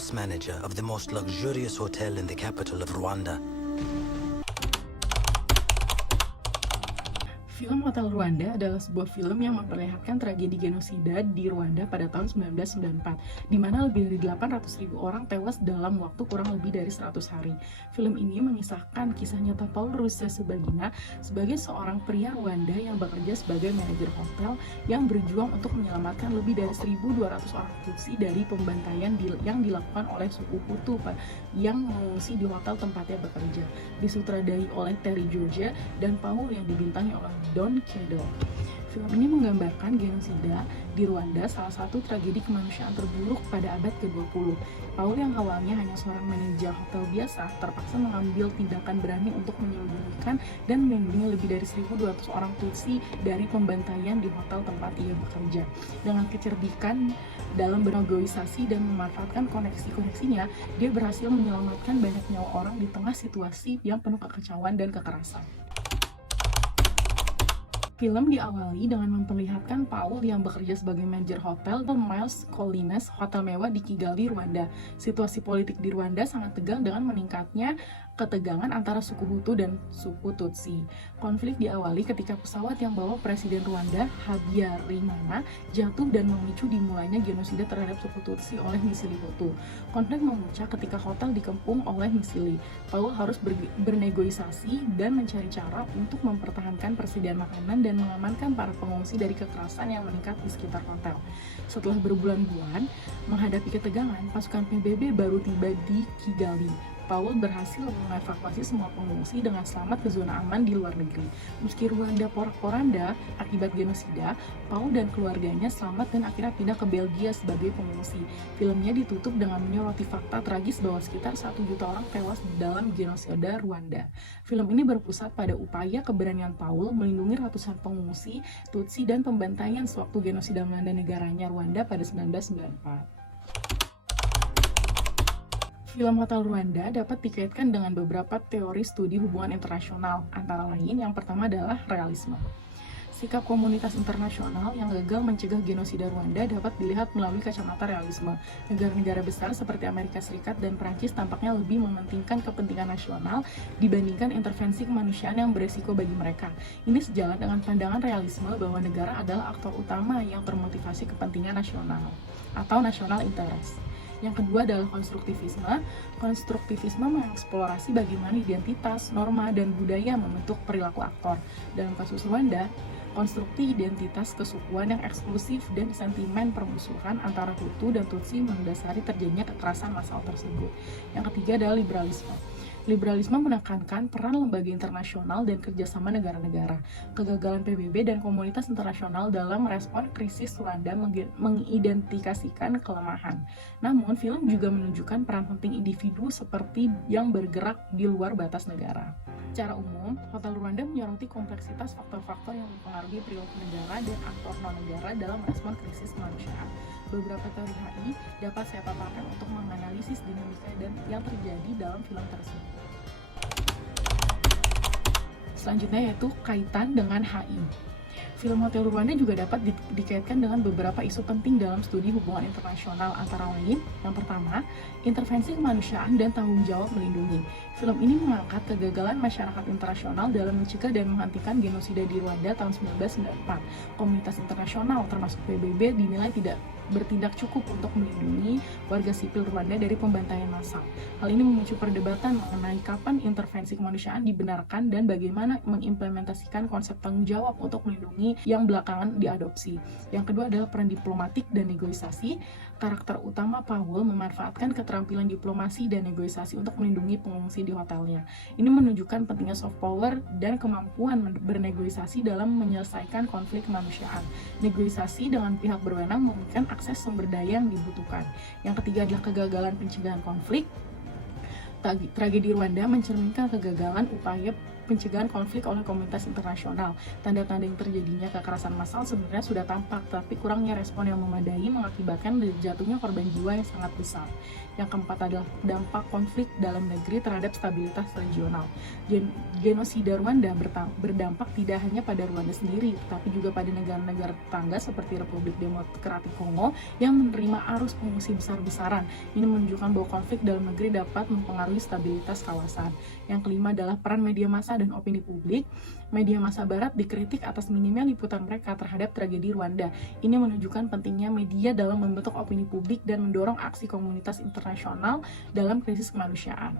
house manager of the most luxurious hotel in the capital of Rwanda. Film Hotel Rwanda adalah sebuah film yang memperlihatkan tragedi genosida di Rwanda pada tahun 1994, di mana lebih dari 800.000 orang tewas dalam waktu kurang lebih dari 100 hari. Film ini mengisahkan kisah nyata Paul Rusesabagina sebagai seorang pria Rwanda yang bekerja sebagai manajer hotel yang berjuang untuk menyelamatkan lebih dari 1.200 orang Tutsi dari pembantaian yang dilakukan oleh suku Hutu yang mengungsi di hotel tempatnya bekerja. Disutradai oleh Terry George dan Paul yang dibintangi oleh Don Cheadle. Film ini menggambarkan genosida di Rwanda, salah satu tragedi kemanusiaan terburuk pada abad ke-20. Paul yang awalnya hanya seorang manajer hotel biasa, terpaksa mengambil tindakan berani untuk menyembunyikan dan melindungi lebih dari 1.200 orang Tutsi dari pembantaian di hotel tempat ia bekerja. Dengan kecerdikan dalam bernegosiasi dan memanfaatkan koneksi-koneksinya, dia berhasil menyelamatkan banyak nyawa orang di tengah situasi yang penuh kekacauan dan kekerasan. Film diawali dengan memperlihatkan Paul yang bekerja sebagai manajer hotel The Miles Collines, hotel mewah di Kigali, Rwanda. Situasi politik di Rwanda sangat tegang dengan meningkatnya ketegangan antara suku Hutu dan suku Tutsi. Konflik diawali ketika pesawat yang bawa Presiden Rwanda, Habyarimana, jatuh dan memicu dimulainya genosida terhadap suku Tutsi oleh misili Hutu. Konflik memuncak ketika hotel dikepung oleh misili. Paul harus bernegosiasi dan mencari cara untuk mempertahankan persediaan makanan dan mengamankan para pengungsi dari kekerasan yang meningkat di sekitar hotel. Setelah berbulan-bulan menghadapi ketegangan, pasukan PBB baru tiba di Kigali. Paul berhasil mengevakuasi semua pengungsi dengan selamat ke zona aman di luar negeri. Meski Rwanda porak-poranda akibat genosida, Paul dan keluarganya selamat dan akhirnya pindah ke Belgia sebagai pengungsi. Filmnya ditutup dengan menyoroti fakta tragis bahwa sekitar 1 juta orang tewas dalam genosida Rwanda. Film ini berpusat pada upaya keberanian Paul melindungi ratusan pengungsi Tutsi dan pembantaian sewaktu genosida melanda negaranya Rwanda pada 1994. Film Hotel Rwanda dapat dikaitkan dengan beberapa teori studi hubungan internasional, antara lain yang pertama adalah realisme. Sikap komunitas internasional yang gagal mencegah genosida Rwanda dapat dilihat melalui kacamata realisme. Negara-negara besar seperti Amerika Serikat dan Prancis tampaknya lebih mementingkan kepentingan nasional dibandingkan intervensi kemanusiaan yang beresiko bagi mereka. Ini sejalan dengan pandangan realisme bahwa negara adalah aktor utama yang termotivasi kepentingan nasional atau national interest. Yang kedua adalah konstruktivisme. Konstruktivisme mengeksplorasi bagaimana identitas, norma, dan budaya membentuk perilaku aktor. Dalam kasus Rwanda, konstruksi identitas kesukuan yang eksklusif dan sentimen permusuhan antara Hutu dan Tutsi mendasari terjadinya kekerasan massal tersebut. Yang ketiga adalah liberalisme. Liberalisme menekankan peran lembaga internasional dan kerjasama negara-negara. Kegagalan PBB dan komunitas internasional dalam merespon krisis Rwanda mengidentifikasikan kelemahan. Namun, film juga menunjukkan peran penting individu seperti yang bergerak di luar batas negara. Secara umum, Hotel Rwanda menyoroti kompleksitas faktor-faktor yang mempengaruhi perilaku negara dan aktor non-negara dalam merespon krisis kemanusiaan. Beberapa teori HI dapat saya paparkan untuk menganalisis dinamika dan yang terjadi dalam film tersebut. Selanjutnya yaitu kaitan dengan HI. Film Hotel Rwanda juga dapat dikaitkan dengan beberapa isu penting dalam studi hubungan internasional, antara lain, yang pertama, intervensi kemanusiaan dan tanggung jawab melindungi. Film ini mengangkat kegagalan masyarakat internasional dalam mencegah dan menghentikan genosida di Rwanda tahun 1994. Komunitas internasional termasuk PBB dinilai tidak bertindak cukup untuk melindungi warga sipil Rwanda dari pembantaian massal. Hal ini memicu perdebatan mengenai kapan intervensi kemanusiaan dibenarkan dan bagaimana mengimplementasikan konsep tanggung jawab untuk melindungi yang belakangan diadopsi. Yang kedua adalah peran diplomatik dan negosiasi. Karakter utama Paul memanfaatkan keterampilan diplomasi dan negosiasi untuk melindungi pengungsi di hotelnya. Ini menunjukkan pentingnya soft power dan kemampuan bernegosiasi dalam menyelesaikan konflik kemanusiaan. Negosiasi dengan pihak berwenang memberikan akses sumber daya yang dibutuhkan. Yang ketiga adalah kegagalan pencegahan konflik. Tragedi Rwanda mencerminkan kegagalan upaya pencegahan konflik oleh komunitas internasional. Tanda-tanda yang terjadinya kekerasan massal sebenarnya sudah tampak, tapi kurangnya respon yang memadai mengakibatkan jatuhnya korban jiwa yang sangat besar. Yang keempat adalah dampak konflik dalam negeri terhadap stabilitas regional. Genosida Rwanda berdampak tidak hanya pada Rwanda sendiri, tetapi juga pada negara-negara tetangga seperti Republik Demokratik Kongo yang menerima arus pengungsi besar-besaran. Ini menunjukkan bahwa konflik dalam negeri dapat mempengaruhi stabilitas kawasan. Yang kelima adalah peran media massa dan opini publik. Media massa barat dikritik atas minimnya liputan mereka terhadap tragedi Rwanda. Ini menunjukkan pentingnya media dalam membentuk opini publik dan mendorong aksi komunitas internasional dalam krisis kemanusiaan.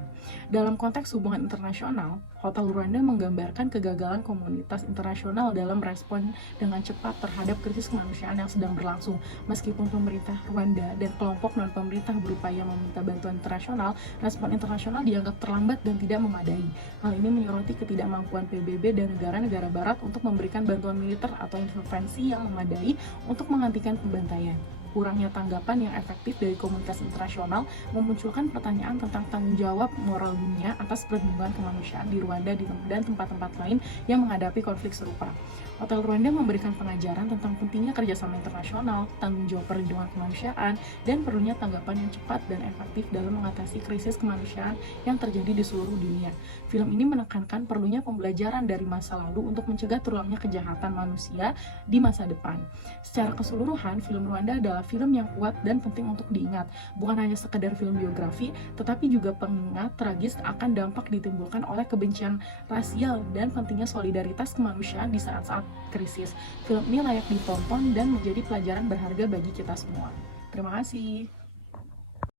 Dalam konteks hubungan internasional, Hotel Rwanda menggambarkan kegagalan komunitas internasional dalam respon dengan cepat terhadap krisis kemanusiaan yang sedang berlangsung. Meskipun pemerintah Rwanda dan kelompok non-pemerintah berupaya meminta bantuan internasional, respon internasional dianggap terlambat dan tidak memadai. Hal ini menyoroti ketidakmampuan PBB dan negara-negara barat untuk memberikan bantuan militer atau intervensi yang memadai untuk menghentikan pembantaian. Kurangnya tanggapan yang efektif dari komunitas internasional memunculkan pertanyaan tentang tanggung jawab moral dunia atas perlindungan kemanusiaan di Rwanda dan tempat-tempat lain yang menghadapi konflik serupa. Hotel Rwanda memberikan pengajaran tentang pentingnya kerjasama internasional, tanggung jawab perlindungan kemanusiaan, dan perlunya tanggapan yang cepat dan efektif dalam mengatasi krisis kemanusiaan yang terjadi di seluruh dunia. Film ini menekankan perlunya pembelajaran dari masa lalu untuk mencegah terulangnya kejahatan manusia di masa depan. Secara keseluruhan, film Rwanda adalah film yang kuat dan penting untuk diingat. Bukan hanya sekedar film biografi, tetapi juga pengingat tragis akan dampak ditimbulkan oleh kebencian rasial dan pentingnya solidaritas kemanusiaan di saat-saat krisis. Film ini layak ditonton dan menjadi pelajaran berharga bagi kita semua. Terima kasih.